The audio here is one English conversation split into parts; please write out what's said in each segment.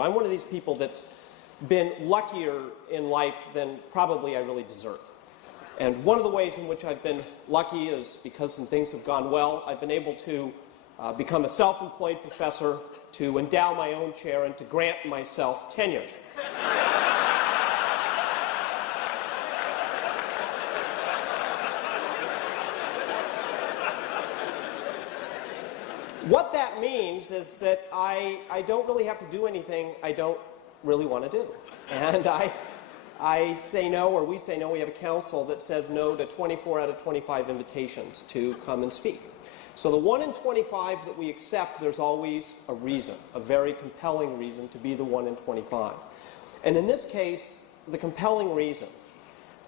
I'm one of these people that's been luckier in life than probably I really deserve. And one of the ways in which I've been lucky is because some things have gone well, I've been able to become a self-employed professor, to endow my own chair, and to grant myself tenure. What that means is that I don't really have to do anything I don't really want to do. And I say no, or we say no. We have a council that says no to 24 out of 25 invitations to come and speak. So the 1 in 25 that we accept, there's always a reason, a very compelling reason to be the 1 in 25. And in this case, the compelling reason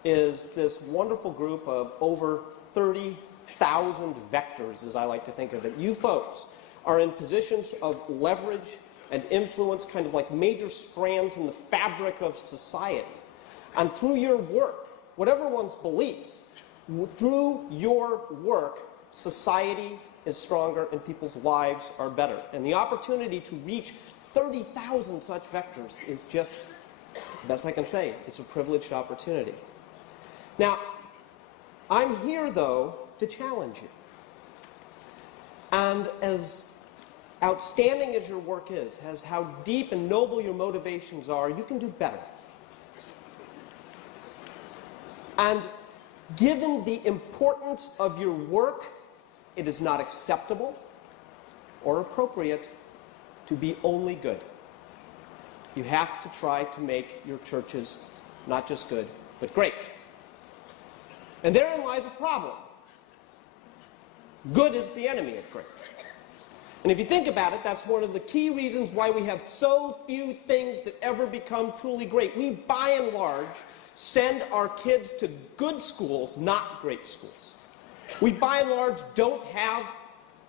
is this wonderful group of over 30,000 vectors, as I like to think of it. You folks are in positions of leverage and influence, kind of like major strands in the fabric of society. And through your work, whatever one's beliefs, through your work, society is stronger and people's lives are better. And the opportunity to reach 30,000 such vectors is just, the best I can say, it's a privileged opportunity. Now, I'm here, though, to challenge you. And as outstanding as your work is, as how deep and noble your motivations are, you can do better. And given the importance of your work, it is not acceptable or appropriate to be only good. You have to try to make your churches not just good, but great. And therein lies a problem. Good is the enemy of great. And if you think about it, that's one of the key reasons why we have so few things that ever become truly great. We, by and large, send our kids to good schools, not great schools. We, by and large, don't have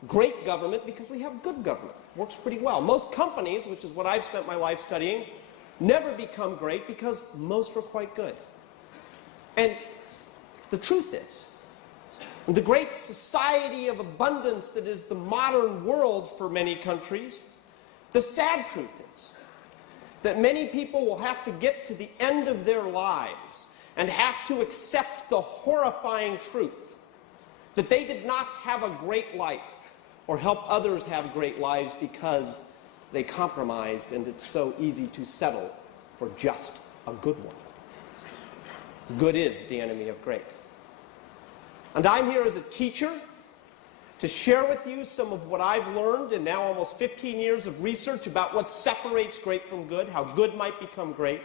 great government because we have good government. Works pretty well. Most companies, which is what I've spent my life studying, never become great because most are quite good. And the truth is, the great society of abundance that is the modern world for many countries, the sad truth is that many people will have to get to the end of their lives and have to accept the horrifying truth that they did not have a great life or help others have great lives because they compromised, and it's so easy to settle for just a good one. Good is the enemy of great. And I'm here as a teacher to share with you some of what I've learned in now almost 15 years of research about what separates great from good, how good might become great,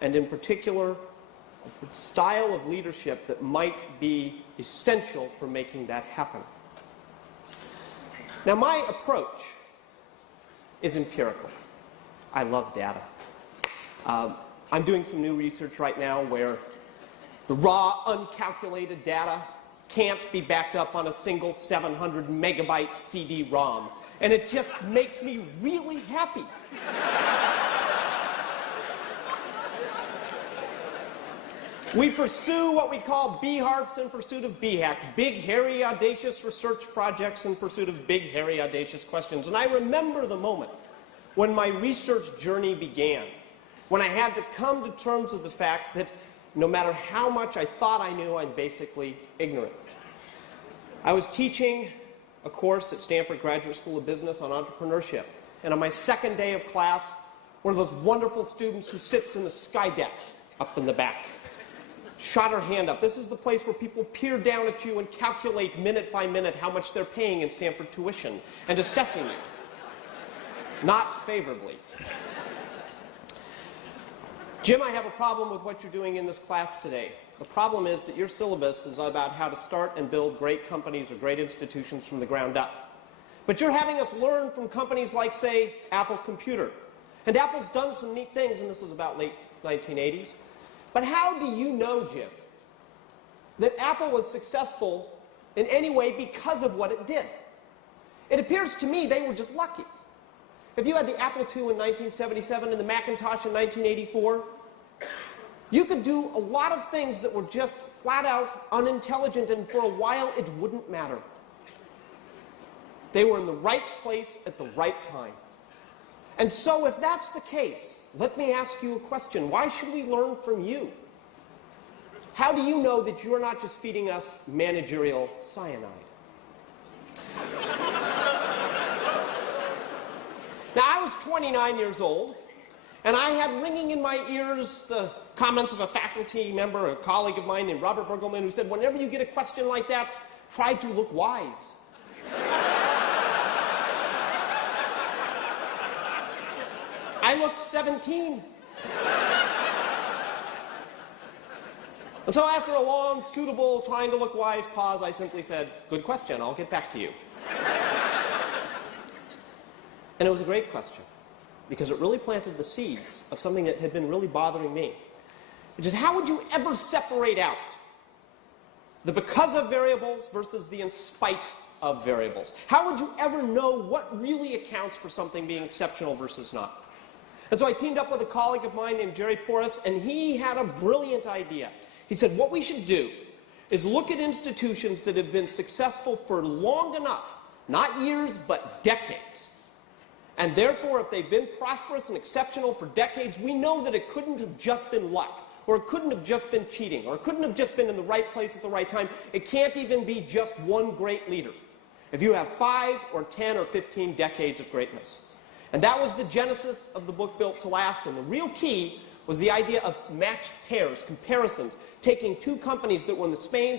and in particular, a style of leadership that might be essential for making that happen. Now, my approach is empirical. I love data. I'm doing some new research right now where the raw, uncalculated data can't be backed up on a single 700 megabyte CD-ROM. And it just makes me really happy. We pursue what we call B-HARPs in pursuit of B-hacks, big, hairy, audacious research projects in pursuit of big, hairy, audacious questions. And I remember the moment when my research journey began, when I had to come to terms with the fact that no matter how much I thought I knew, I'm basically ignorant. I was teaching a course at Stanford Graduate School of Business on entrepreneurship. And on my second day of class, one of those wonderful students who sits in the sky deck up in the back shot her hand up. This is the place where people peer down at you and calculate minute by minute how much they're paying in Stanford tuition and assessing you. Not favorably. Jim, I have a problem with what you're doing in this class today. The problem is that your syllabus is about how to start and build great companies or great institutions from the ground up. But you're having us learn from companies like, say, Apple Computer. And Apple's done some neat things, and this was about late 1980s. But how do you know, Jim, that Apple was successful in any way because of what it did? It appears to me they were just lucky. If you had the Apple II in 1977 and the Macintosh in 1984, you could do a lot of things that were just flat out unintelligent, and for a while it wouldn't matter. They were in the right place at the right time. And so if that's the case, let me ask you a question. Why should we learn from you? How do you know that you're not just feeding us managerial cyanide? Now, I was 29 years old, and I had ringing in my ears the comments of a faculty member, a colleague of mine named Robert Bergelman, who said, whenever you get a question like that, try to look wise. I looked 17. And so after a long, suitable, trying to look wise pause, I simply said, good question, I'll get back to you. And it was a great question, because it really planted the seeds of something that had been really bothering me, which is, how would you ever separate out the because of variables versus the in spite of variables? How would you ever know what really accounts for something being exceptional versus not? And so I teamed up with a colleague of mine named Jerry Porras, and he had a brilliant idea. He said, what we should do is look at institutions that have been successful for long enough, not years, but decades. And therefore, if they've been prosperous and exceptional for decades, we know that it couldn't have just been luck, or it couldn't have just been cheating, or it couldn't have just been in the right place at the right time. It can't even be just one great leader. If you have 5 or 10 or 15 decades of greatness. And that was the genesis of the book Built to Last, and the real key was the idea of matched pairs, comparisons, taking two companies that were in the same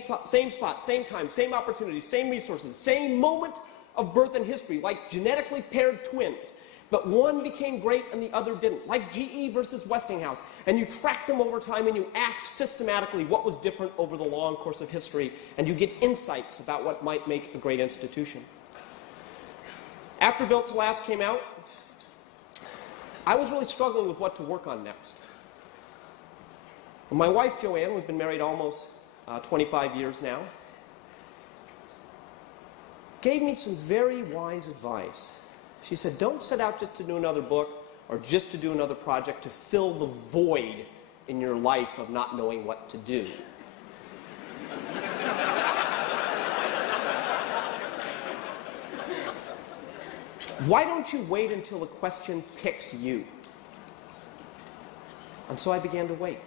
spot, same time, same opportunities, same resources, same moment of birth and history, like genetically paired twins. But one became great and the other didn't, like GE versus Westinghouse. And you track them over time and you ask systematically what was different over the long course of history, and you get insights about what might make a great institution. After Built to Last came out, I was really struggling with what to work on next. My wife, Joanne, we've been married almost 25 years now, gave me some very wise advice. She said, don't set out just to do another book or just to do another project to fill the void in your life of not knowing what to do. Why don't you wait until a question picks you? And so I began to wait.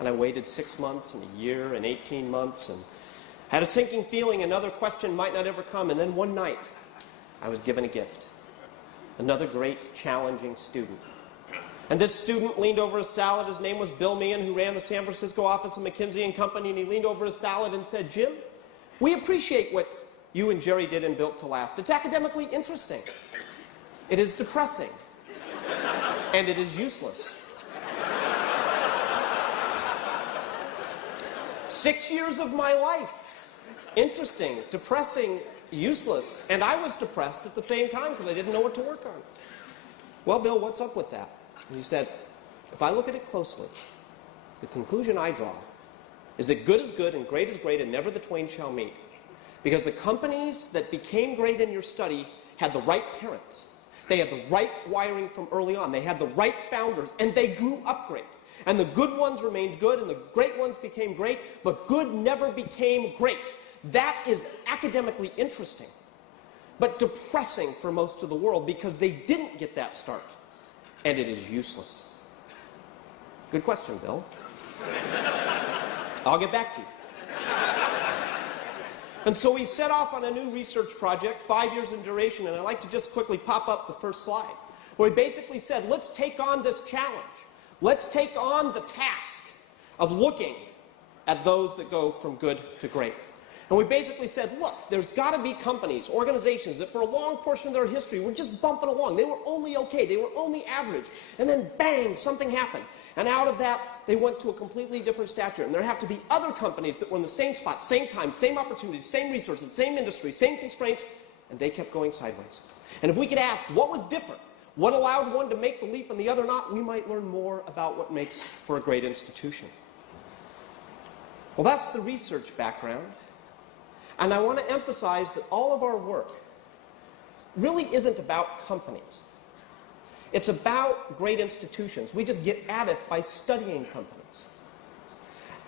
And I waited 6 months and a year and 18 months and had a sinking feeling another question might not ever come. And then one night, I was given a gift. Another great, challenging student. And this student leaned over his salad. His name was Bill Meehan, who ran the San Francisco office of McKinsey & Company. And he leaned over his salad and said, Jim, we appreciate what you and Jerry did in Built to Last. It's academically interesting. It is depressing. And it is useless. 6 years of my life. Interesting, depressing, useless. And I was depressed at the same time because I didn't know what to work on. Well, Bill, what's up with that? And he said, if I look at it closely, the conclusion I draw is that good is good and great is great and never the twain shall meet. Because the companies that became great in your study had the right parents. They had the right wiring from early on. They had the right founders, and they grew up great. And the good ones remained good, and the great ones became great, but good never became great. That is academically interesting, but depressing for most of the world because they didn't get that start, and it is useless. Good question, Bill. I'll get back to you. And so we set off on a new research project, 5 years in duration, and I'd like to just quickly pop up the first slide, where we basically said, let's take on this challenge. Let's take on the task of looking at those that go from good to great. And we basically said, look, there's got to be companies, organizations that for a long portion of their history were just bumping along. They were only okay. They were only average. And then, bang, something happened. And out of that, they went to a completely different stature. And there have to be other companies that were in the same spot, same time, same opportunities, same resources, same industry, same constraints, and they kept going sideways. And if we could ask what was different, what allowed one to make the leap and the other not, we might learn more about what makes for a great institution. Well, that's the research background. And I want to emphasize that all of our work really isn't about companies. It's about great institutions. We just get at it by studying companies.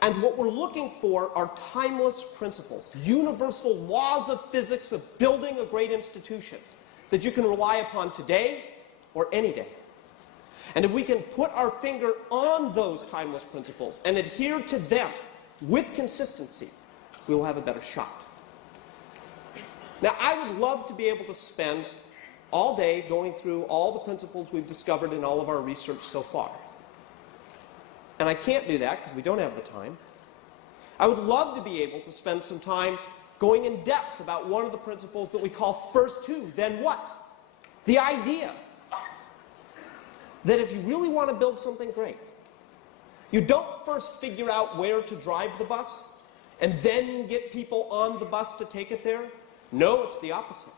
And what we're looking for are timeless principles, universal laws of physics of building a great institution that you can rely upon today or any day. And if we can put our finger on those timeless principles and adhere to them with consistency, we will have a better shot. Now, I would love to be able to spend all day going through all the principles we've discovered in all of our research so far. And I can't do that because we don't have the time. I would love to be able to spend some time going in depth about one of the principles that we call first who, then what? The idea that if you really want to build something great, you don't first figure out where to drive the bus and then get people on the bus to take it there. No, it's the opposite.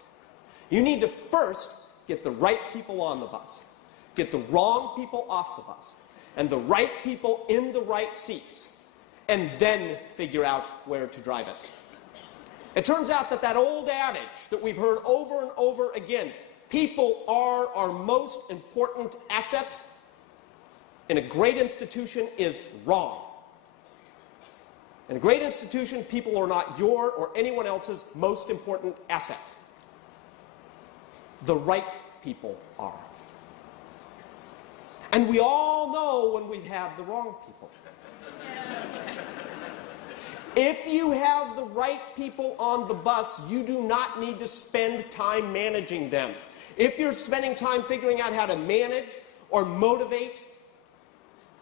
You need to first get the right people on the bus, get the wrong people off the bus, and the right people in the right seats, and then figure out where to drive it. It turns out that that old adage that we've heard over and over again, people are our most important asset in a great institution, is wrong. In a great institution, people are not your or anyone else's most important asset. The right people are. And we all know when we've had the wrong people. If you have the right people on the bus, you do not need to spend time managing them. If you're spending time figuring out how to manage or motivate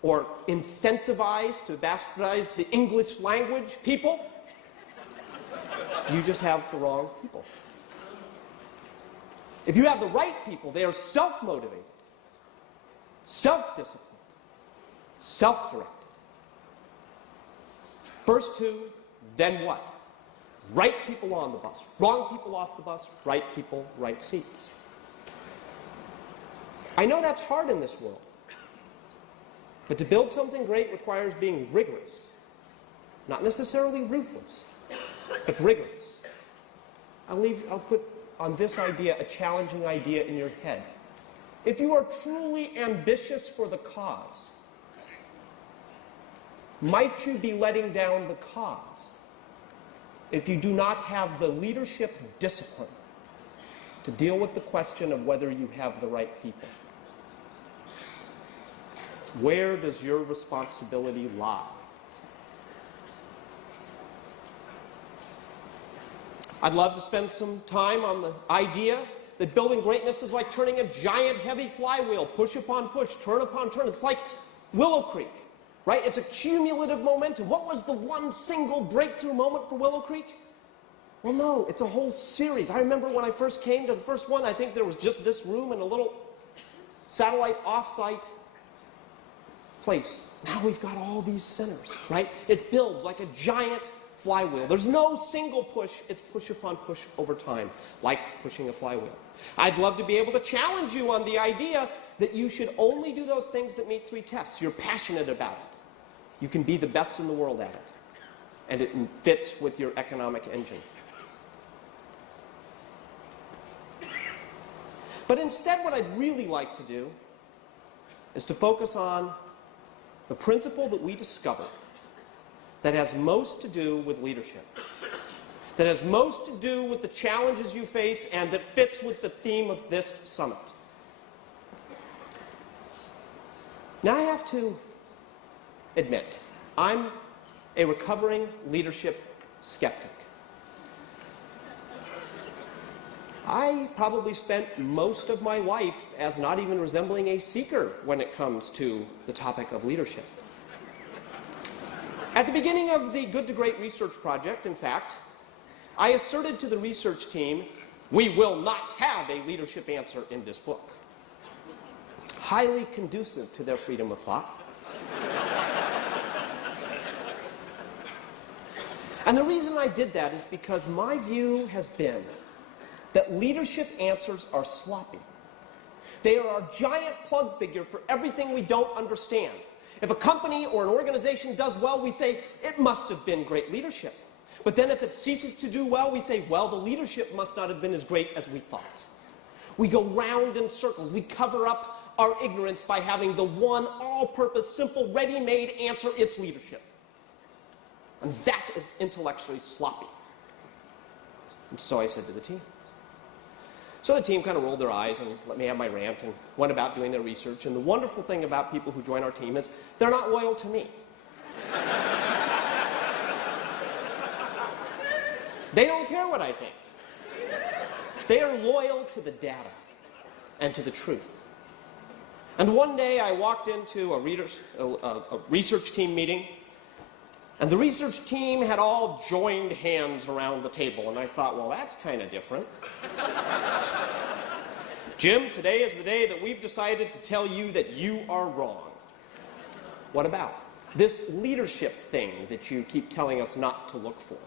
or incentivize, to bastardize the English language, people, you just have the wrong people. If you have the right people, they are self-motivated, self-disciplined, self-directed. First who, then what? Right people on the bus, wrong people off the bus, right people, right seats. I know that's hard in this world, but to build something great requires being rigorous, not necessarily ruthless, but rigorous. I'll put on this idea a challenging idea in your head. If you are truly ambitious for the cause, might you be letting down the cause if you do not have the leadership discipline to deal with the question of whether you have the right people? Where does your responsibility lie? I'd love to spend some time on the idea that building greatness is like turning a giant heavy flywheel, push upon push, turn upon turn. It's like Willow Creek, right? It's a cumulative momentum. What was the one single breakthrough moment for Willow Creek? Well, no, it's a whole series. I remember when I first came to the first one, I think there was just this room and a little satellite off-site place. Now we've got all these centers, right? It builds like a giant flywheel. There's no single push. It's push upon push over time, like pushing a flywheel. I'd love to be able to challenge you on the idea that you should only do those things that meet 3 tests. You're passionate about it. You can be the best in the world at it. And it fits with your economic engine. But instead, what I'd really like to do is to focus on the principle that we discovered that has most to do with leadership, that has most to do with the challenges you face, and that fits with the theme of this summit. Now I have to admit, I'm a recovering leadership skeptic. I probably spent most of my life as not even resembling a seeker when it comes to the topic of leadership. At the beginning of the Good to Great research project, in fact, I asserted to the research team, we will not have a leadership answer in this book. Highly conducive to their freedom of thought. And the reason I did that is because my view has been that leadership answers are sloppy. They are a giant plug figure for everything we don't understand. If a company or an organization does well, we say, it must have been great leadership. But then if it ceases to do well, we say, well, the leadership must not have been as great as we thought. We go round in circles. We cover up our ignorance by having the one all-purpose, simple, ready-made answer, it's leadership. And that is intellectually sloppy. And so I said to the team. So So the team kind of rolled their eyes and let me have my rant and went about doing their research. And the wonderful thing about people who join our team is they're not loyal to me. They don't care what I think. They are loyal to the data and to the truth. And one day I walked into a research team meeting, and the research team had all joined hands around the table, and I thought, well, that's kind of different. Jim, today is the day that we've decided to tell you that you are wrong. What about this leadership thing that you keep telling us not to look for?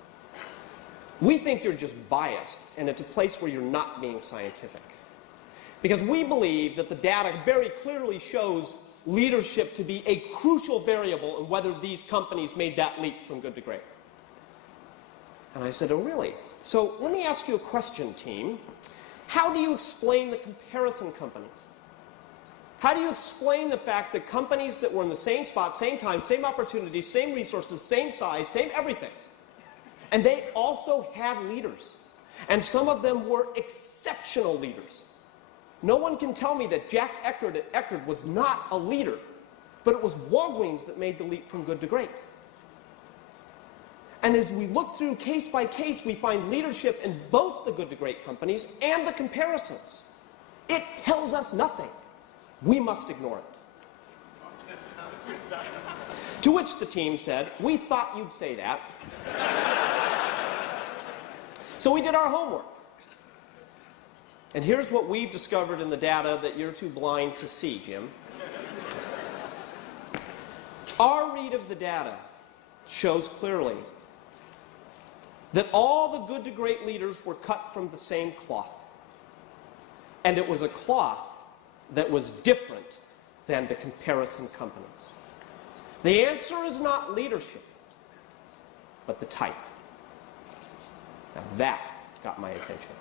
We think you're just biased, and it's a place where you're not being scientific. Because we believe that the data very clearly shows leadership to be a crucial variable in whether these companies made that leap from good to great. And I said, oh, really? So let me ask you a question, team. How do you explain the comparison companies? How do you explain the fact that companies that were in the same spot, same time, same opportunities, same resources, same size, same everything, and they also had leaders, and some of them were exceptional leaders? No one can tell me that Jack Eckerd at Eckerd was not a leader, but it was Walgreens that made the leap from good to great. And as we look through case by case, we find leadership in both the good to great companies and the comparisons. It tells us nothing. We must ignore it. To which the team said, we thought you'd say that. So we did our homework. And here's what we've discovered in the data that you're too blind to see, Jim. Our read of the data shows clearly that all the good to great leaders were cut from the same cloth. And it was a cloth that was different than the comparison companies. The answer is not leadership, but the type. Now that got my attention.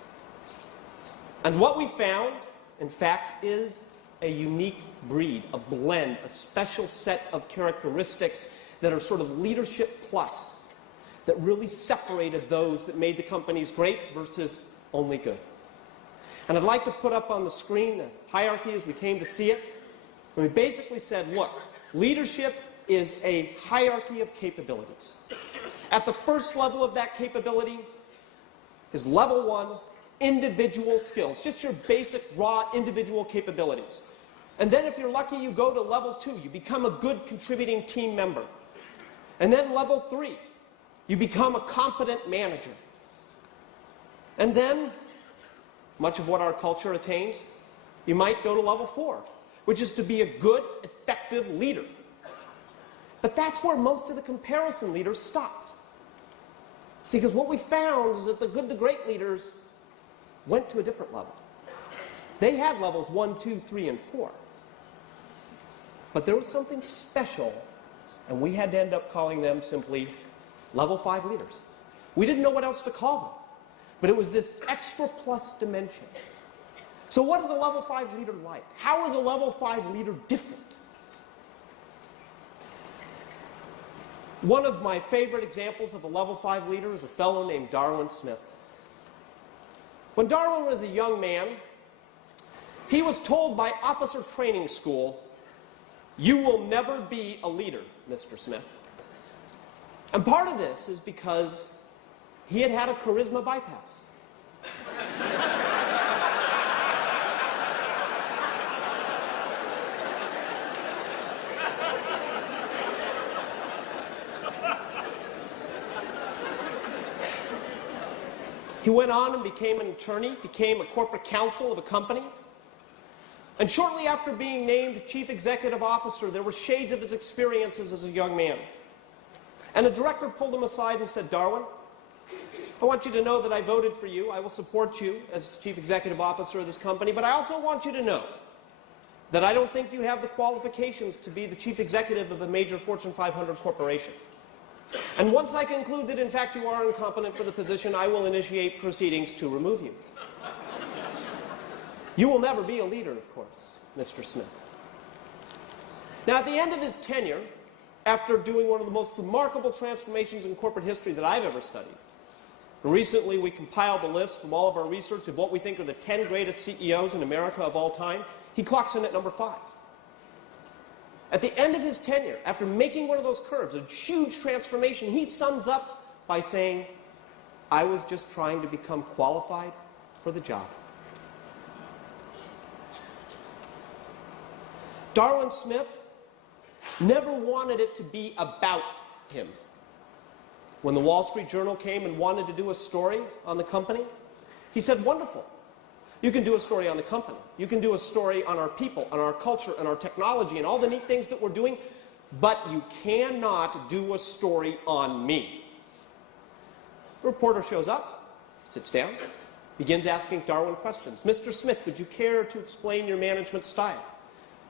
And what we found, in fact, is a unique breed, a blend, a special set of characteristics that are sort of leadership plus, that really separated those that made the companies great versus only good. And I'd like to put up on the screen the hierarchy as we came to see it. And we basically said, look, leadership is a hierarchy of capabilities. At the first level of that capability is level 1, individual skills, just your basic raw individual capabilities. And then if you're lucky, you go to level 2, you become a good contributing team member. And then level 3, you become a competent manager. And then, much of what our culture attains, you might go to level 4, which is to be a good, effective leader. But that's where most of the comparison leaders stopped. See, because what we found is that the good to great leaders went to a different level. They had levels 1, 2, 3, and 4. But there was something special, and we had to end up calling them simply level 5 leaders. We didn't know what else to call them, but it was this extra plus dimension. So what is a level 5 leader like? How is a level 5 leader different? One of my favorite examples of a level 5 leader is a fellow named Darwin Smith. When Darwin was a young man, he was told by officer training school, "You will never be a leader, Mr. Smith." And part of this is because he had had a charisma bypass. He went on and became an attorney, became a corporate counsel of a company. And shortly after being named chief executive officer, there were shades of his experiences as a young man. And the director pulled him aside and said, "Darwin, I want you to know that I voted for you. I will support you as the chief executive officer of this company, but I also want you to know that I don't think you have the qualifications to be the chief executive of a major Fortune 500 corporation. And once I conclude that in fact you are incompetent for the position, I will initiate proceedings to remove you. You will never be a leader, of course, Mr. Smith." Now, at the end of his tenure, after doing one of the most remarkable transformations in corporate history that I've ever studied, And recently, we compiled a list from all of our research of what we think are the 10 greatest CEOs in America of all time. He clocks in at number 5. At the end of his tenure, after making one of those curves, a huge transformation, he sums up by saying, "I was just trying to become qualified for the job." Darwin Smith never wanted it to be about him. When the Wall Street Journal came and wanted to do a story on the company, he said, "Wonderful. You can do a story on the company. You can do a story on our people, on our culture, and our technology, and all the neat things that we're doing, but you cannot do a story on me." The reporter shows up, sits down, begins asking Darwin questions. "Mr. Smith, would you care to explain your management style?"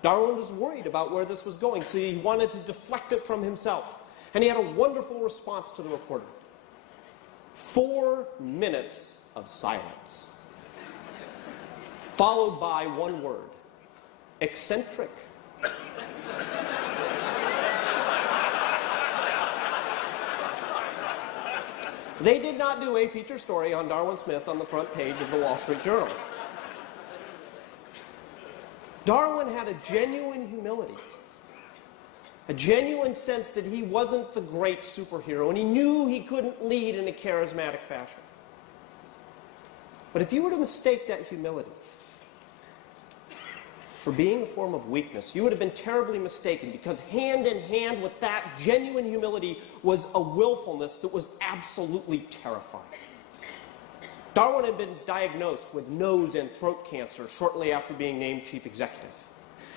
Darwin was worried about where this was going, so he wanted to deflect it from himself. And he had a wonderful response to the reporter. 4 minutes of silence, followed by one word: eccentric. They did not do a feature story on Darwin Smith on the front page of the Wall Street Journal. Darwin had a genuine humility, a genuine sense that he wasn't the great superhero, and he knew he couldn't lead in a charismatic fashion. But if you were to mistake that humility for being a form of weakness, you would have been terribly mistaken, because hand in hand with that genuine humility was a willfulness that was absolutely terrifying. Darwin had been diagnosed with nose and throat cancer shortly after being named chief executive.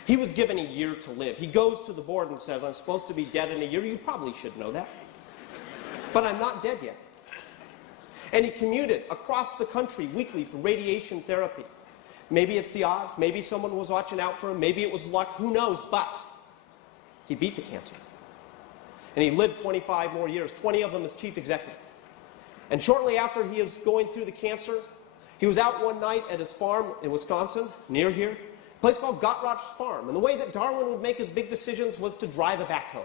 He was given a year to live. He goes to the board and says, "I'm supposed to be dead in a year. You probably should know that. But I'm not dead yet." And he commuted across the country weekly for radiation therapy. Maybe it's the odds. Maybe someone was watching out for him. Maybe it was luck. Who knows? But he beat the cancer. And he lived 25 more years, 20 of them as chief executive. And shortly after he was going through the cancer, he was out one night at his farm in Wisconsin, near here, a place called Gottrot's Farm. And the way that Darwin would make his big decisions was to drive a backhoe.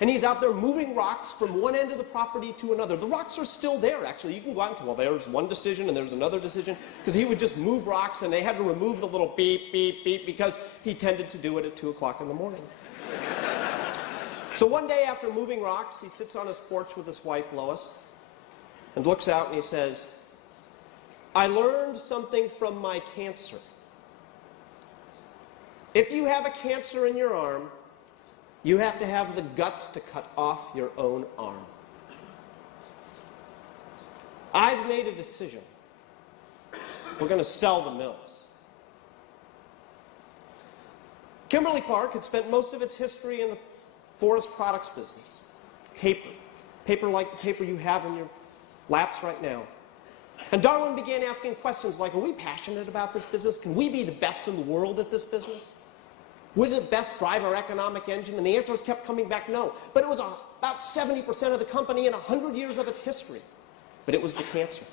And he's out there moving rocks from one end of the property to another. The rocks are still there, actually. You can go out and say, well, there's one decision and there's another decision, because he would just move rocks, and they had to remove the little beep, beep, beep, because he tended to do it at 2 o'clock in the morning. So one day after moving rocks, he sits on his porch with his wife, Lois, and looks out and he says, "I learned something from my cancer. If you have a cancer in your arm, you have to have the guts to cut off your own arm. I've made a decision. We're going to sell the mills." Kimberly-Clark had spent most of its history in the forest products business. Paper like the paper you have in your laps right now. And Darwin began asking questions like, are we passionate about this business? Can we be the best in the world at this business? Would it best drive our economic engine? And the answers kept coming back no. But it was about 70% of the company in 100 years of its history. But it was the cancer.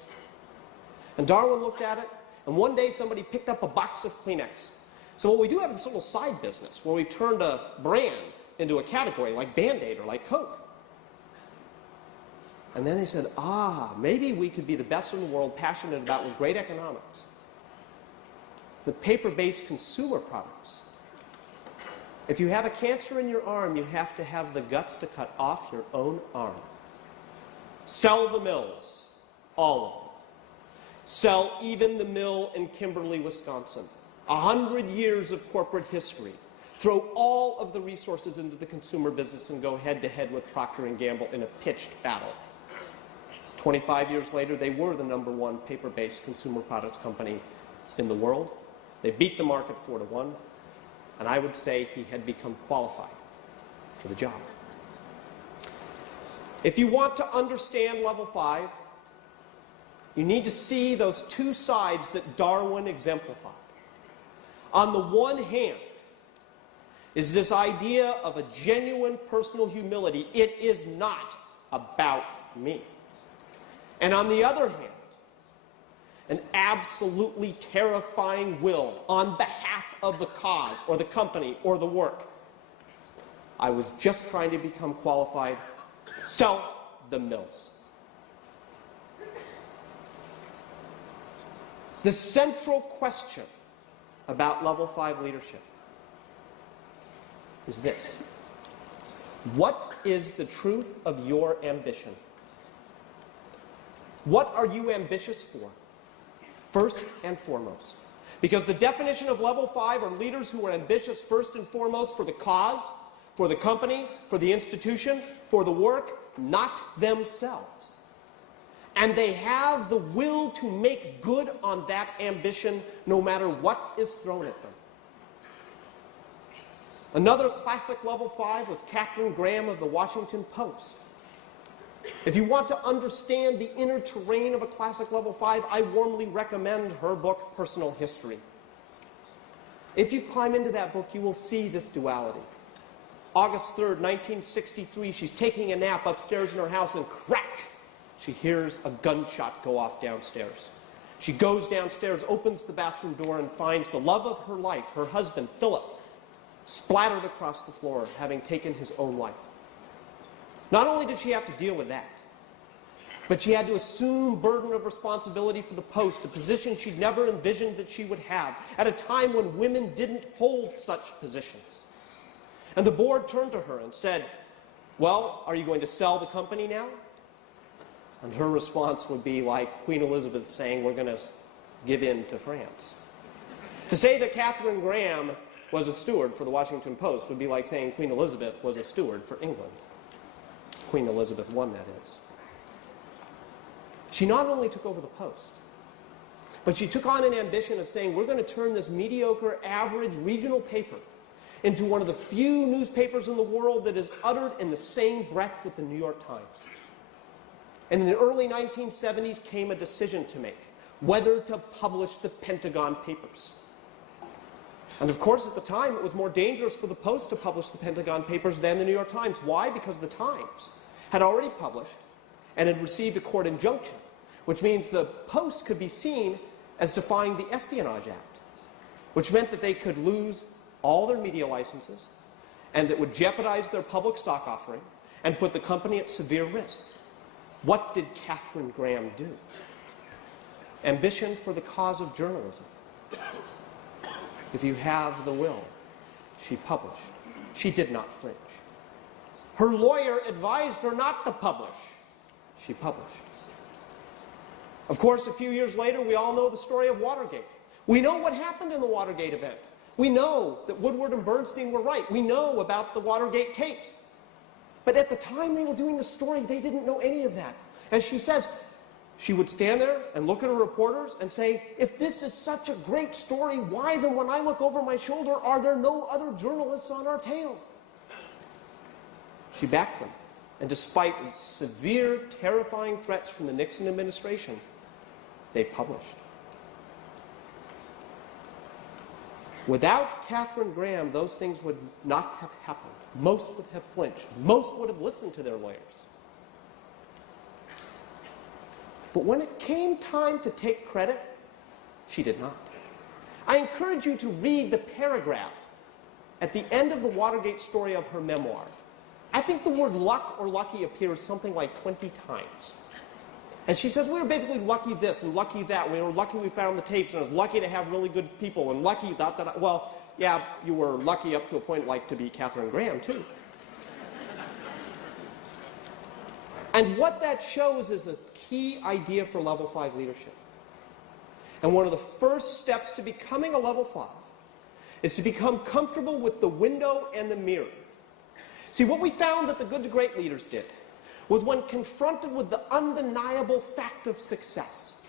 And Darwin looked at it, and one day somebody picked up a box of Kleenex. So we do have this little side business where we've turned a brand into a category like Band-Aid or like Coke. And then they said, maybe we could be the best in the world, passionate about with great economics, the paper-based consumer products. If you have a cancer in your arm, you have to have the guts to cut off your own arm. Sell the mills, all of them. Sell even the mill in Kimberly, Wisconsin. 100 years of corporate history. Throw all of the resources into the consumer business and go head-to-head with Procter & Gamble in a pitched battle. 25 years later, they were the #1 paper-based consumer products company in the world. They beat the market 4-1, and I would say he had become qualified for the job. If you want to understand level 5, you need to see those two sides that Darwin exemplified. On the one hand is this idea of a genuine personal humility. It is not about me. And on the other hand, an absolutely terrifying will on behalf of the cause or the company or the work. I was just trying to become qualified. Sell the mills. The central question about level 5 leadership is this: what is the truth of your ambition? What are you ambitious for, first and foremost? Because the definition of level 5 are leaders who are ambitious first and foremost for the cause, for the company, for the institution, for the work, not themselves. And they have the will to make good on that ambition no matter what is thrown at them. Another classic level 5 was Katharine Graham of the Washington Post. If you want to understand the inner terrain of a classic level 5, I warmly recommend her book, Personal History. If you climb into that book, you will see this duality. August 3rd, 1963, she's taking a nap upstairs in her house, and crack, she hears a gunshot go off downstairs. She goes downstairs, opens the bathroom door, and finds the love of her life, her husband, Philip, splattered across the floor, having taken his own life. Not only did she have to deal with that, but she had to assume burden of responsibility for the Post, a position she'd never envisioned that she would have, at a time when women didn't hold such positions. And the board turned to her and said, well, are you going to sell the company now? And her response would be like Queen Elizabeth saying, we're going to give in to France. To say that Katharine Graham was a steward for the Washington Post would be like saying Queen Elizabeth was a steward for England. Queen Elizabeth I, that is. She not only took over the Post, but she took on an ambition of saying, we're going to turn this mediocre, average regional paper into one of the few newspapers in the world that is uttered in the same breath with the New York Times. And in the early 1970s came a decision to make, whether to publish the Pentagon Papers. And of course, at the time, it was more dangerous for the Post to publish the Pentagon Papers than the New York Times. Why? Because the Times had already published and had received a court injunction, which means the Post could be seen as defying the Espionage Act, which meant that they could lose all their media licenses, and that would jeopardize their public stock offering and put the company at severe risk. What did Katharine Graham do? Ambition for the cause of journalism. If you have the will, she published. She did not flinch. Her lawyer advised her not to publish. She published. Of course, a few years later, we all know the story of Watergate. We know what happened in the Watergate event. We know that Woodward and Bernstein were right. We know about the Watergate tapes. But at the time they were doing the story, they didn't know any of that. As she says, she would stand there and look at her reporters and say, if this is such a great story, why then when I look over my shoulder, are there no other journalists on our tail? She backed them. And despite severe, terrifying threats from the Nixon administration, they published. Without Katharine Graham, those things would not have happened. Most would have flinched. Most would have listened to their lawyers. But when it came time to take credit, she did not. I encourage you to read the paragraph at the end of the Watergate story of her memoir. I think the word luck or lucky appears something like 20 times. And she says, we were basically lucky this and lucky that. We were lucky we found the tapes, and I was lucky to have really good people, and lucky that. Well, yeah, you were lucky up to a point like to be Katharine Graham, too. And what that shows is a key idea for level 5 leadership. And one of the first steps to becoming a level 5 is to become comfortable with the window and the mirror. See, what we found that the good to great leaders did was when confronted with the undeniable fact of success,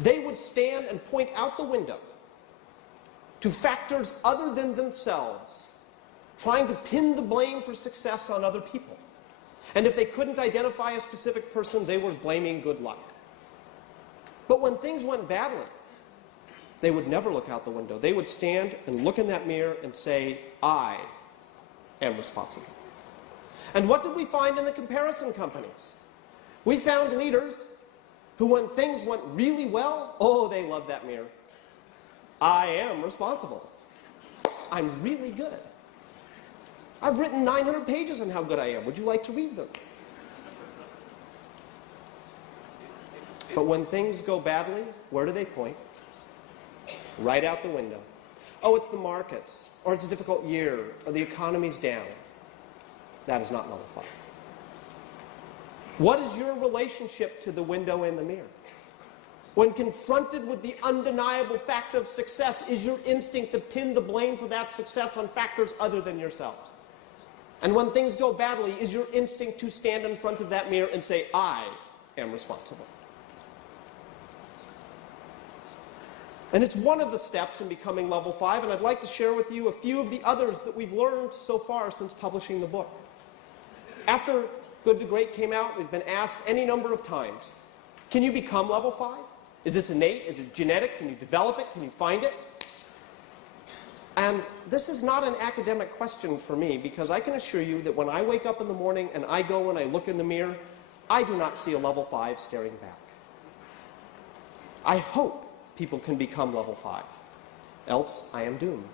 they would stand and point out the window to factors other than themselves, trying to pin the blame for success on other people. And if they couldn't identify a specific person, they were blaming good luck. But when things went badly, they would never look out the window. They would stand and look in that mirror and say, I am responsible. And what did we find in the comparison companies? We found leaders who, when things went really well, oh, they loved that mirror. I am responsible. I'm really good. I've written 900 pages on how good I am. Would you like to read them? But when things go badly, where do they point? right out the window. Oh, it's the markets, or it's a difficult year, or the economy's down. That is not level 5. What is your relationship to the window and the mirror? When confronted with the undeniable fact of success, is your instinct to pin the blame for that success on factors other than yourselves? And when things go badly, is your instinct to stand in front of that mirror and say, I am responsible? And it's one of the steps in becoming level 5, and I'd like to share with you a few of the others that we've learned so far since publishing the book. After Good to Great came out, we've been asked any number of times, can you become level 5? Is this innate? Is it genetic? Can you develop it? Can you find it? And this is not an academic question for me, because I can assure you that when I wake up in the morning and I go and I look in the mirror, I do not see a level 5 staring back. I hope people can become level 5, else I am doomed.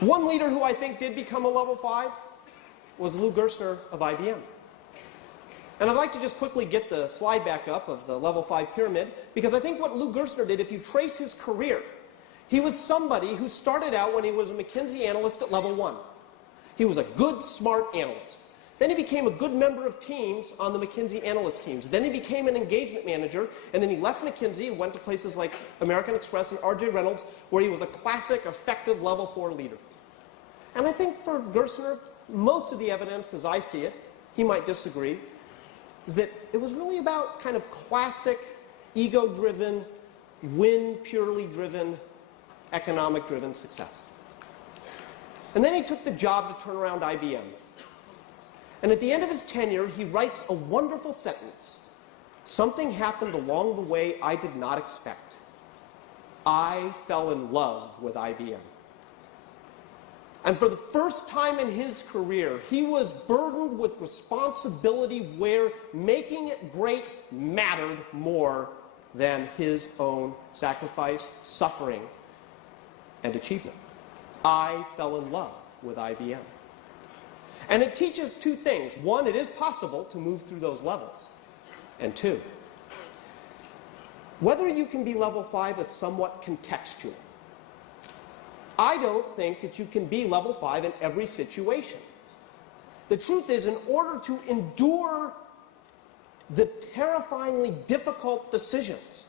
One leader who I think did become a level 5 was Lou Gerstner of IBM. And I'd like to just quickly get the slide back up of the level 5 pyramid, because I think what Lou Gerstner did, if you trace his career, he was somebody who started out when he was a McKinsey analyst at level 1. He was a good, smart analyst. Then he became a good member of teams on the McKinsey analyst teams. Then he became an engagement manager, and then he left McKinsey and went to places like American Express and R.J. Reynolds, where he was a classic, effective level 4 leader. And I think for Gerstner, most of the evidence, as I see it, he might disagree, is that it was really about kind of classic, ego-driven, win-purely driven, economic-driven success. And then he took the job to turn around IBM. And at the end of his tenure, he writes a wonderful sentence. Something happened along the way I did not expect. I fell in love with IBM. And for the first time in his career, he was burdened with responsibility where making it great mattered more than his own sacrifice, suffering, and achievement. I fell in love with IBM. And it teaches two things. One, it is possible to move through those levels. And two, whether you can be level 5 is somewhat contextual. I don't think that you can be level 5 in every situation. The truth is, in order to endure the terrifyingly difficult decisions,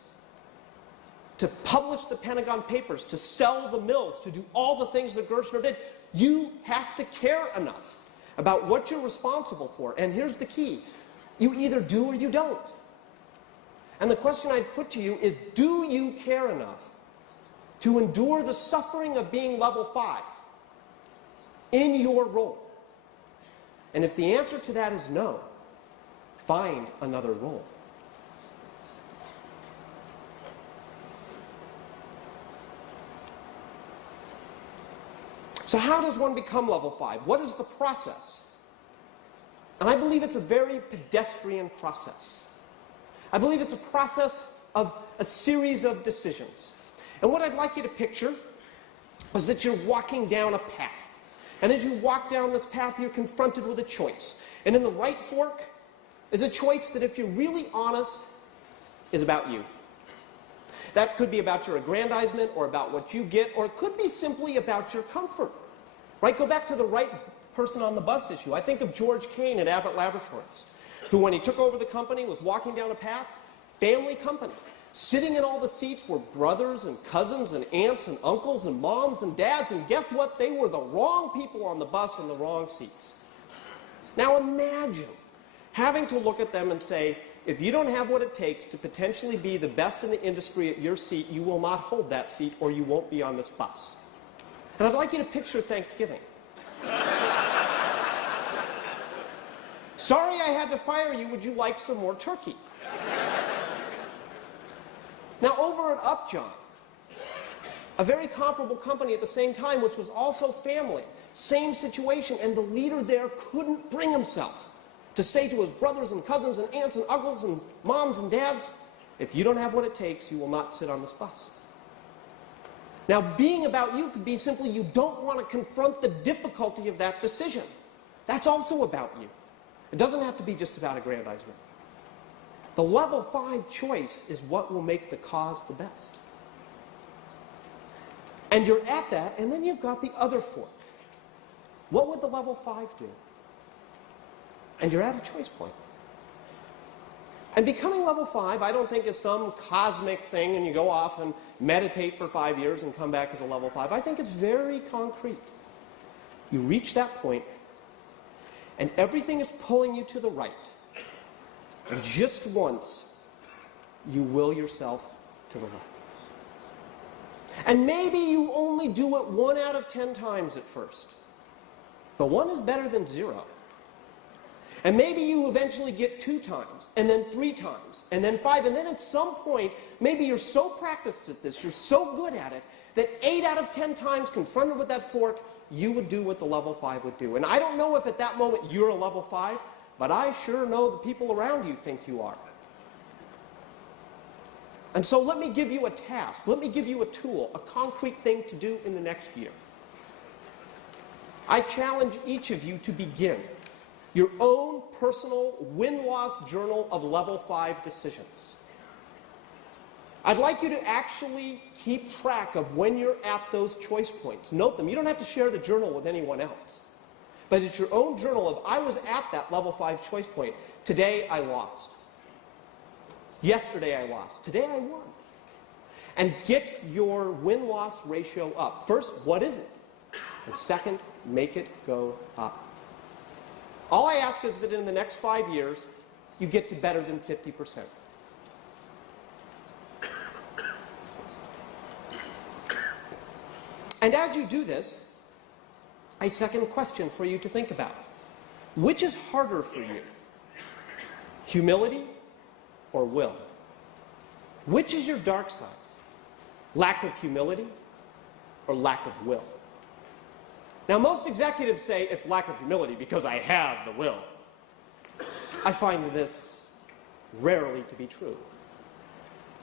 to publish the Pentagon Papers, to sell the mills, to do all the things that Gerstner did, you have to care enough about what you're responsible for. And here's the key. You either do or you don't. And the question I'd put to you is, do you care enough to endure the suffering of being level 5 in your role? And if the answer to that is no, find another role. So how does one become level 5? What is the process? And I believe it's a very pedestrian process. I believe it's a process of a series of decisions. And what I'd like you to picture is that you're walking down a path. And as you walk down this path, you're confronted with a choice. And in the right fork is a choice that, if you're really honest, is about you. That could be about your aggrandizement or about what you get, or it could be simply about your comfort. Right? Go back to the right person on the bus issue. I think of George Kane at Abbott Laboratories, who, when he took over the company, was walking down a path, family company. Sitting in all the seats were brothers and cousins and aunts and uncles and moms and dads, and guess what? They were the wrong people on the bus in the wrong seats. Now imagine having to look at them and say, if you don't have what it takes to potentially be the best in the industry at your seat, you will not hold that seat or you won't be on this bus. And I'd like you to picture Thanksgiving. Sorry I had to fire you. Would you like some more turkey? Now, over at Upjohn, a very comparable company at the same time, which was also family, same situation, and the leader there couldn't bring himself to say to his brothers and cousins and aunts and uncles and moms and dads, if you don't have what it takes, you will not sit on this bus. Now, being about you could be simply you don't want to confront the difficulty of that decision. That's also about you. It doesn't have to be just about aggrandizement. The level 5 choice is what will make the cause the best. And you're at that, and then you've got the other fork. What would the level 5 do? And you're at a choice point. And becoming level 5, I don't think is some cosmic thing and you go off and meditate for 5 years and come back as a level 5. I think it's very concrete. You reach that point, and everything is pulling you to the right. And just once, you will yourself to the left. And maybe you only do it 1 out of 10 times at first. But 1 is better than 0. And maybe you eventually get 2 times, and then 3 times, and then 5, and then at some point, maybe you're so practiced at this, you're so good at it, that 8 out of 10 times confronted with that fork, you would do what the level 5 would do. And I don't know if at that moment you're a level 5, but I sure know the people around you think you are. And so let me give you a task, let me give you a tool, a concrete thing to do in the next year. I challenge each of you to begin your own personal win-loss journal of level 5 decisions. I'd like you to actually keep track of when you're at those choice points. Note them. You don't have to share the journal with anyone else. But it's your own journal of, I was at that level 5 choice point. Today I lost. Yesterday I lost. Today I won. And get your win-loss ratio up. First, what is it? And second, make it go up. All I ask is that in the next 5 years, you get to better than 50%. And as you do this, a second question for you to think about. Which is harder for you? Humility or will? Which is your dark side? Lack of humility or lack of will? Now, most executives say it's lack of humility because I have the will. I find this rarely to be true.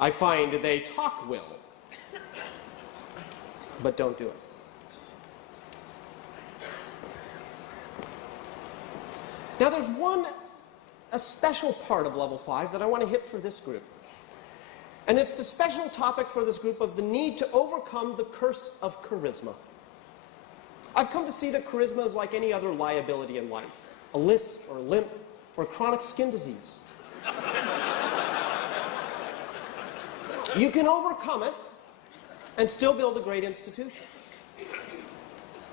I find they talk will, but don't do it. Now, there's a special part of level 5 that I want to hit for this group. And it's the special topic for this group of the need to overcome the curse of charisma. I've come to see that charisma is like any other liability in life, a lisp or a limp or chronic skin disease. You can overcome it and still build a great institution.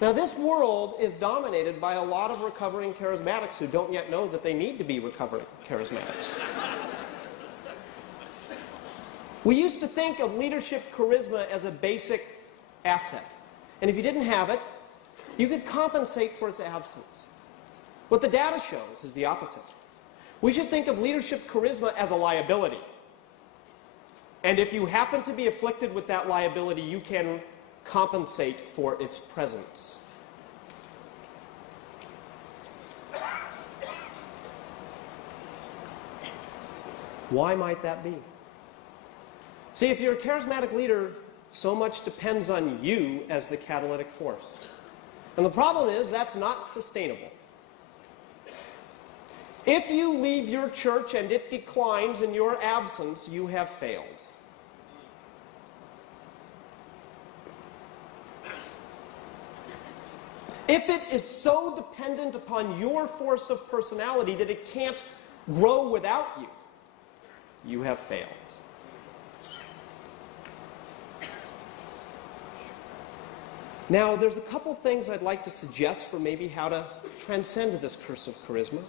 Now, this world is dominated by a lot of recovering charismatics who don't yet know that they need to be recovering charismatics. We used to think of leadership charisma as a basic asset. And if you didn't have it, you could compensate for its absence. What the data shows is the opposite. We should think of leadership charisma as a liability. And if you happen to be afflicted with that liability, you can compensate for its presence. Why might that be? See, if you're a charismatic leader, so much depends on you as the catalytic force. And the problem is that's not sustainable. If you leave your church and it declines in your absence, you have failed. If it is so dependent upon your force of personality that it can't grow without you, you have failed. Now, there's a couple things I'd like to suggest for maybe how to transcend this curse of charisma.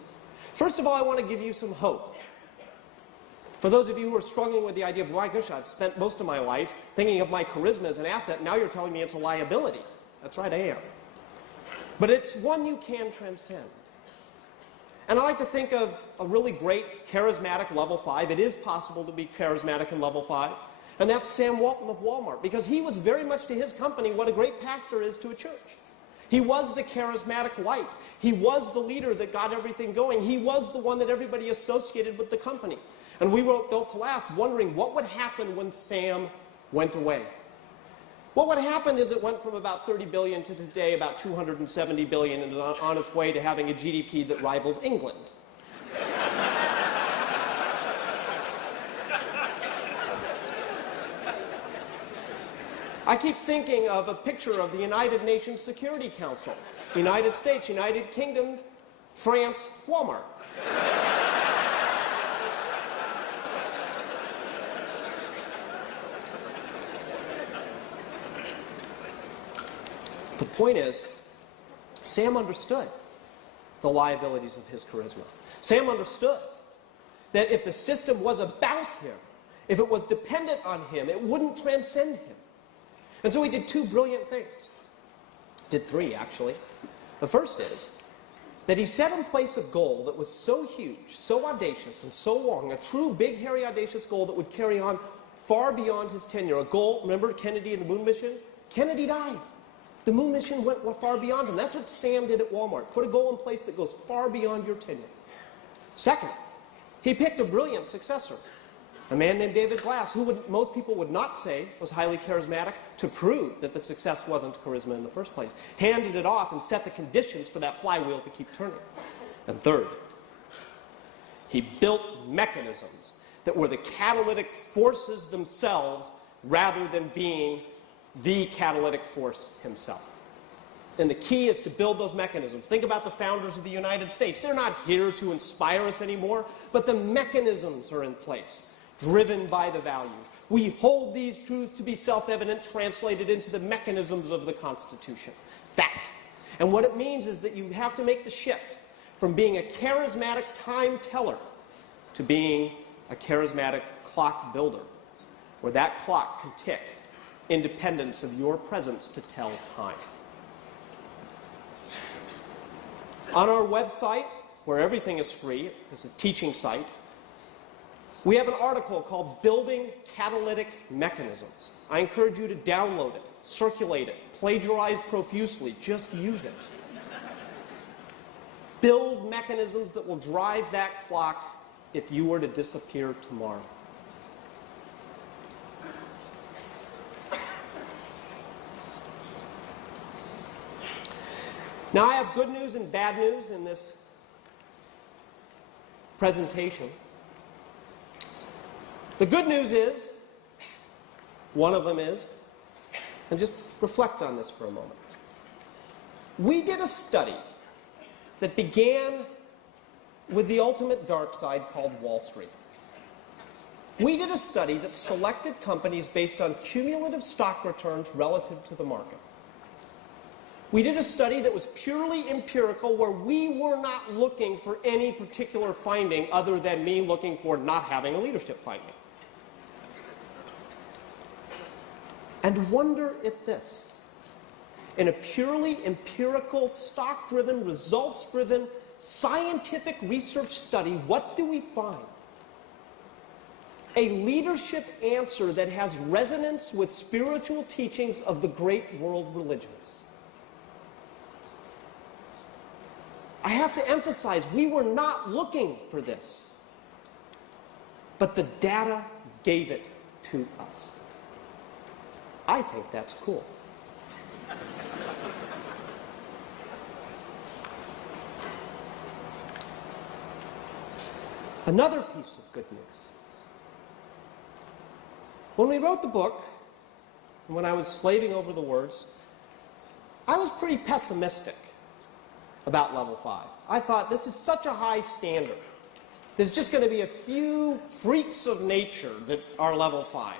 First of all, I want to give you some hope. For those of you who are struggling with the idea of, my gosh, I've spent most of my life thinking of my charisma as an asset, now you're telling me it's a liability. That's right, I am. But it's one you can transcend. And I like to think of a really great charismatic level 5. It is possible to be charismatic in level 5. And that's Sam Walton of Walmart, because he was very much to his company what a great pastor is to a church. He was the charismatic light. He was the leader that got everything going. He was the one that everybody associated with the company. And we wrote Built to Last wondering what would happen when Sam went away. Well, what happened is it went from about 30 billion to today about 270 billion and on its way to having a GDP that rivals England. I keep thinking of a picture of the United Nations Security Council. United States, United Kingdom, France, Walmart. The point is, Sam understood the liabilities of his charisma. Sam understood that if the system was about him, if it was dependent on him, it wouldn't transcend him. And so he did two brilliant things. Did three, actually. The first is that he set in place a goal that was so huge, so audacious, and so long, a true big, hairy, audacious goal that would carry on far beyond his tenure. A goal, remember Kennedy and the moon mission? Kennedy died. The moon mission went far beyond him. That's what Sam did at Walmart. Put a goal in place that goes far beyond your tenure. Second, he picked a brilliant successor, a man named David Glass, who most people would not say was highly charismatic, to prove that the success wasn't charisma in the first place. Handed it off and set the conditions for that flywheel to keep turning. And third, he built mechanisms that were the catalytic forces themselves rather than being the catalytic force himself. And the key is to build those mechanisms. Think about the founders of the United States. They're not here to inspire us anymore, but the mechanisms are in place, driven by the values. We hold these truths to be self-evident, translated into the mechanisms of the Constitution. That. And what it means is that you have to make the shift from being a charismatic time teller to being a charismatic clock builder, where that clock can tick independence of your presence to tell time. On our website, where everything is free, it's a teaching site, we have an article called Building Catalytic Mechanisms. I encourage you to download it, circulate it, plagiarize profusely, just use it. Build mechanisms that will drive that clock if you were to disappear tomorrow. Now, I have good news and bad news in this presentation. The good news is, one of them is, and just reflect on this for a moment. We did a study that began with the ultimate dark side called Wall Street. We did a study that selected companies based on cumulative stock returns relative to the market. We did a study that was purely empirical, where we were not looking for any particular finding other than me looking for not having a leadership finding. And wonder at this. In a purely empirical, stock-driven, results-driven, scientific research study, what do we find? A leadership answer that has resonance with spiritual teachings of the great world religions. I have to emphasize, we were not looking for this, but the data gave it to us. I think that's cool. Another piece of good news. When we wrote the book, and when I was slaving over the words, I was pretty pessimistic about level 5. I thought, this is such a high standard. There's just going to be a few freaks of nature that are level 5s.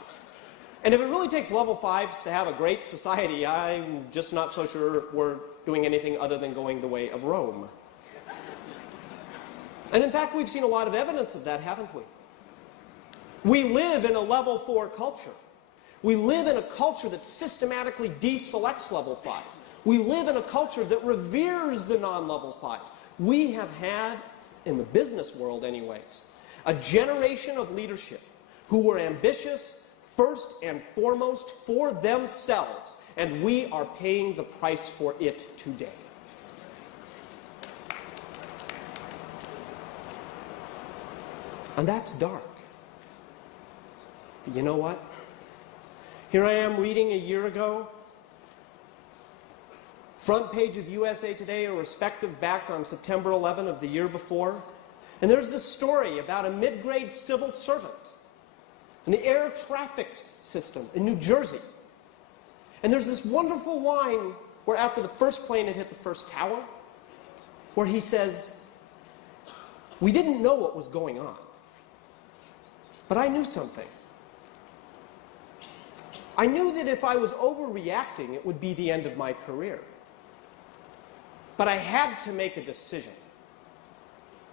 And if it really takes level 5s to have a great society, I'm just not so sure we're doing anything other than going the way of Rome. And in fact, we've seen a lot of evidence of that, haven't we? We live in a level 4 culture. We live in a culture that systematically deselects level 5. We live in a culture that reveres the non-level 5s. We have had, in the business world anyways, a generation of leadership who were ambitious first and foremost for themselves, and we are paying the price for it today. And that's dark. But you know what? Here I am reading a year ago, front page of USA Today, a respective back on September 11 of the year before. And there's this story about a mid-grade civil servant in the air traffic system in New Jersey And there's this wonderful line where after the first plane had hit the first tower, where he says, "We didn't know what was going on, but I knew something. I knew that if I was overreacting, it would be the end of my career. But I had to make a decision,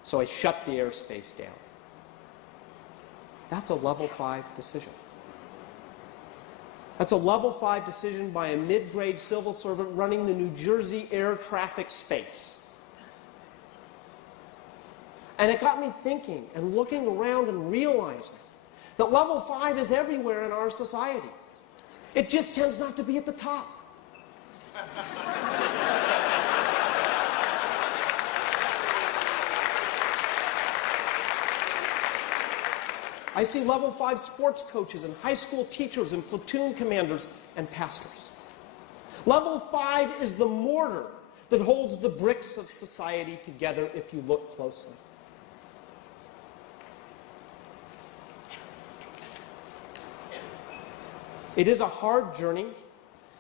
so I shut the airspace down." That's a level 5 decision. That's a level 5 decision by a mid-grade civil servant running the New Jersey air traffic space. And it got me thinking and looking around and realizing that level 5 is everywhere in our society. It just tends not to be at the top. I see level 5 sports coaches and high school teachers and platoon commanders and pastors. Level 5 is the mortar that holds the bricks of society together if you look closely. It is a hard journey,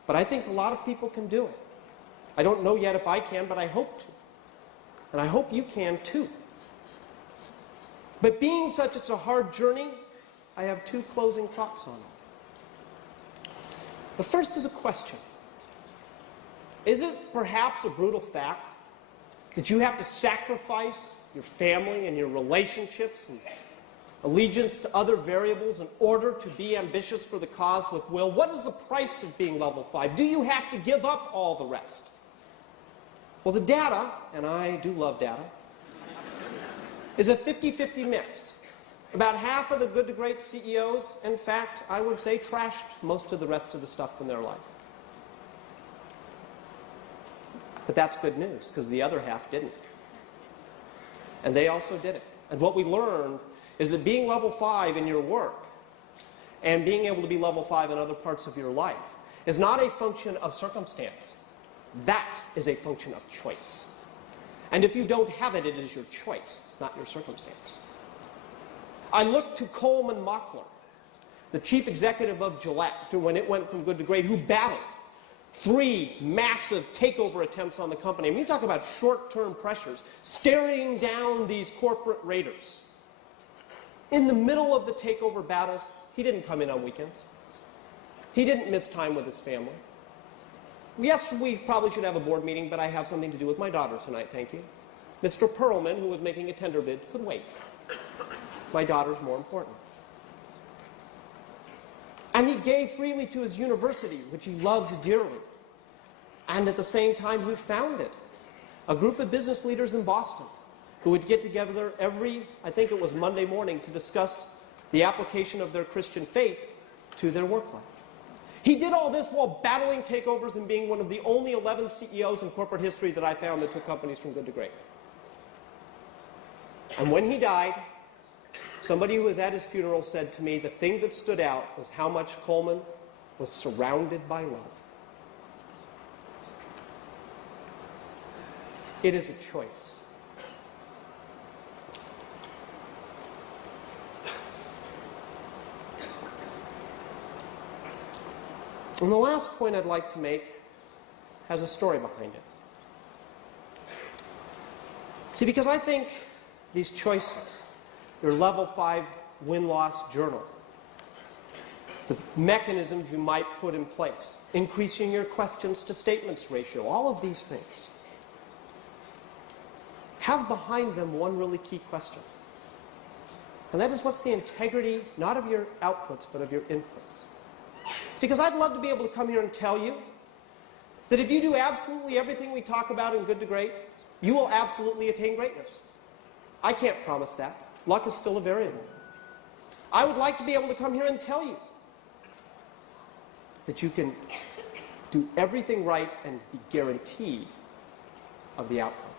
but I think a lot of people can do it. I don't know yet if I can, but I hope to. And I hope you can too. But being such it's a hard journey, I have 2 closing thoughts on it. The first is a question. Is it perhaps a brutal fact that you have to sacrifice your family and your relationships and allegiance to other variables in order to be ambitious for the cause with will? What is the price of being level 5? Do you have to give up all the rest? Well, the data, and I do love data, is a 50-50 mix. About half of the good to great CEOs, in fact, I would say, trashed most of the rest of the stuff in their life. But that's good news, because the other half didn't. And they also did it. And what we learned is that being level 5 in your work and being able to be level 5 in other parts of your life is not a function of circumstance. That is a function of choice. And if you don't have it, it is your choice, not your circumstance. I look to Coleman Mockler, the chief executive of Gillette, when it went from good to great, who battled 3 massive takeover attempts on the company. I mean, you talk about short-term pressures, staring down these corporate raiders. In the middle of the takeover battles, he didn't come in on weekends. He didn't miss time with his family. Yes, we probably should have a board meeting, but I have something to do with my daughter tonight, thank you. Mr. Perlman, who was making a tender bid, could wait. My daughter's more important. And he gave freely to his university, which he loved dearly. And at the same time, he founded a group of business leaders in Boston who would get together every, I think it was Monday morning, to discuss the application of their Christian faith to their work life. He did all this while battling takeovers and being one of the only 11 CEOs in corporate history that I found that took companies from good to great. And when he died, somebody who was at his funeral said to me, the thing that stood out was how much Coleman was surrounded by love. It is a choice. And the last point I'd like to make has a story behind it. See, because I think these choices, your level 5 win-loss journal, the mechanisms you might put in place, increasing your questions to statements ratio, all of these things have behind them one really key question. And that is, what's the integrity, not of your outputs, but of your inputs? See, because I'd love to be able to come here and tell you that if you do absolutely everything we talk about in good to great, you will absolutely attain greatness. I can't promise that. Luck is still a variable. I would like to be able to come here and tell you that you can do everything right and be guaranteed of the outcome.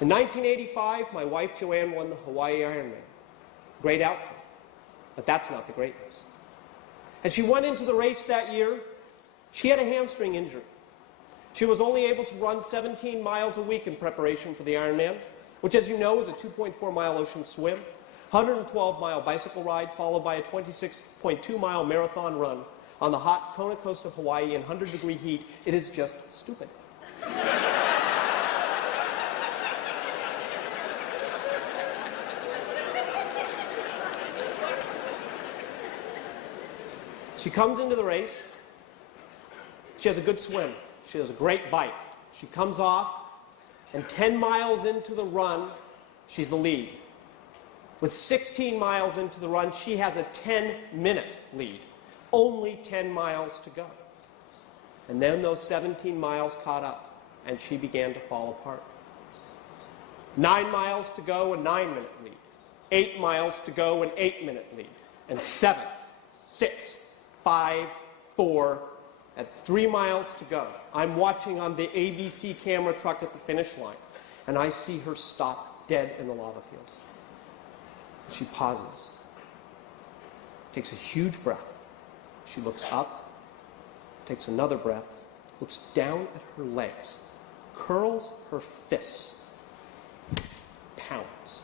In 1985, my wife Joanne won the Hawaii Ironman. Great outcome. But that's not the greatness. As she went into the race that year, she had a hamstring injury. She was only able to run 17 miles a week in preparation for the Ironman, which, as you know, is a 2.4-mile ocean swim, 112-mile bicycle ride, followed by a 26.2-mile marathon run, on the hot Kona coast of Hawaii in 100-degree heat. It is just stupid. She comes into the race. She has a good swim. She has a great bike. She comes off, and 10 miles into the run, she's the lead. With 16 miles into the run, she has a 10-minute lead. Only 10 miles to go. And then those 17 miles caught up, and she began to fall apart. 9 miles to go, a 9-minute lead. 8 miles to go, an 8-minute lead. And 7, 6, 5, 4, at 3 miles to go. I'm watching on the ABC camera truck at the finish line, and I see her stop dead in the lava fields. She pauses, takes a huge breath. She looks up, takes another breath, looks down at her legs, curls her fists, pounds,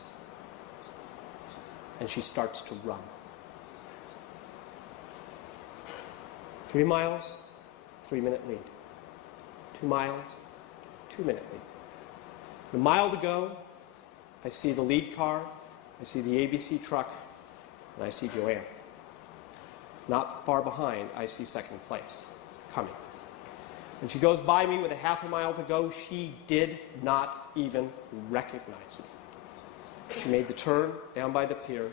and she starts to run. 3 miles, 3-minute lead. 2 miles, 2-minute lead. A mile to go, I see the lead car, I see the ABC truck, and I see Joanne. Not far behind, I see second place coming. When she goes by me with a half a mile to go, she did not even recognize me. She made the turn down by the pier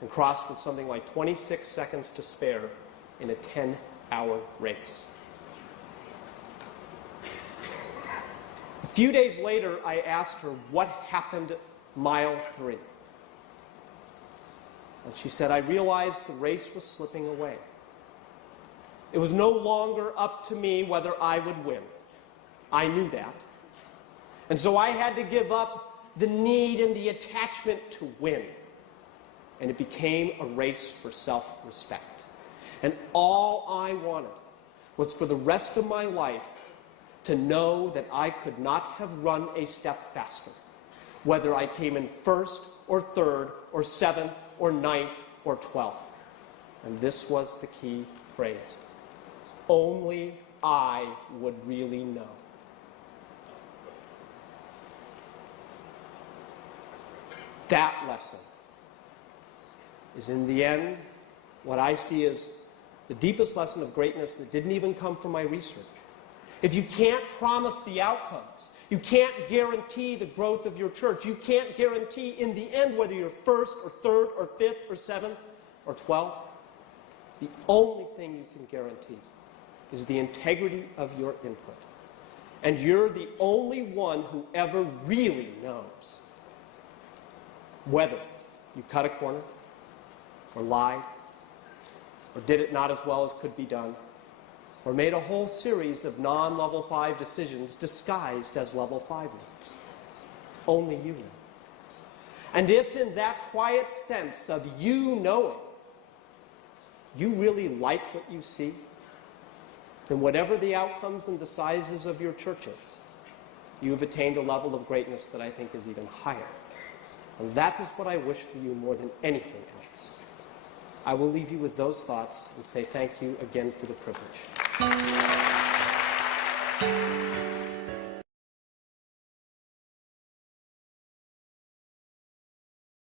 and crossed with something like 26 seconds to spare in a 10-hour race. A few days later, I asked her what happened at mile 3. And she said, I realized the race was slipping away. It was no longer up to me whether I would win. I knew that. And so I had to give up the need and the attachment to win. And it became a race for self-respect. And all I wanted was for the rest of my life to know that I could not have run a step faster, whether I came in first or third or seventh or 9th or 12th. And this was the key phrase. Only I would really know. That lesson is, in the end, what I see as the deepest lesson of greatness that didn't even come from my research. If you can't promise the outcomes, you can't guarantee the growth of your church. You can't guarantee in the end whether you're first or third or fifth or seventh or 12th. The only thing you can guarantee is the integrity of your input. And you're the only one who ever really knows whether you cut a corner or lied or did it not as well as could be done, or made a whole series of non-level 5 decisions disguised as level 5 ones. Only you know. And if in that quiet sense of you knowing, you really like what you see, then whatever the outcomes and the sizes of your churches, you have attained a level of greatness that I think is even higher. And that is what I wish for you more than anything else. I will leave you with those thoughts and say thank you again for the privilege.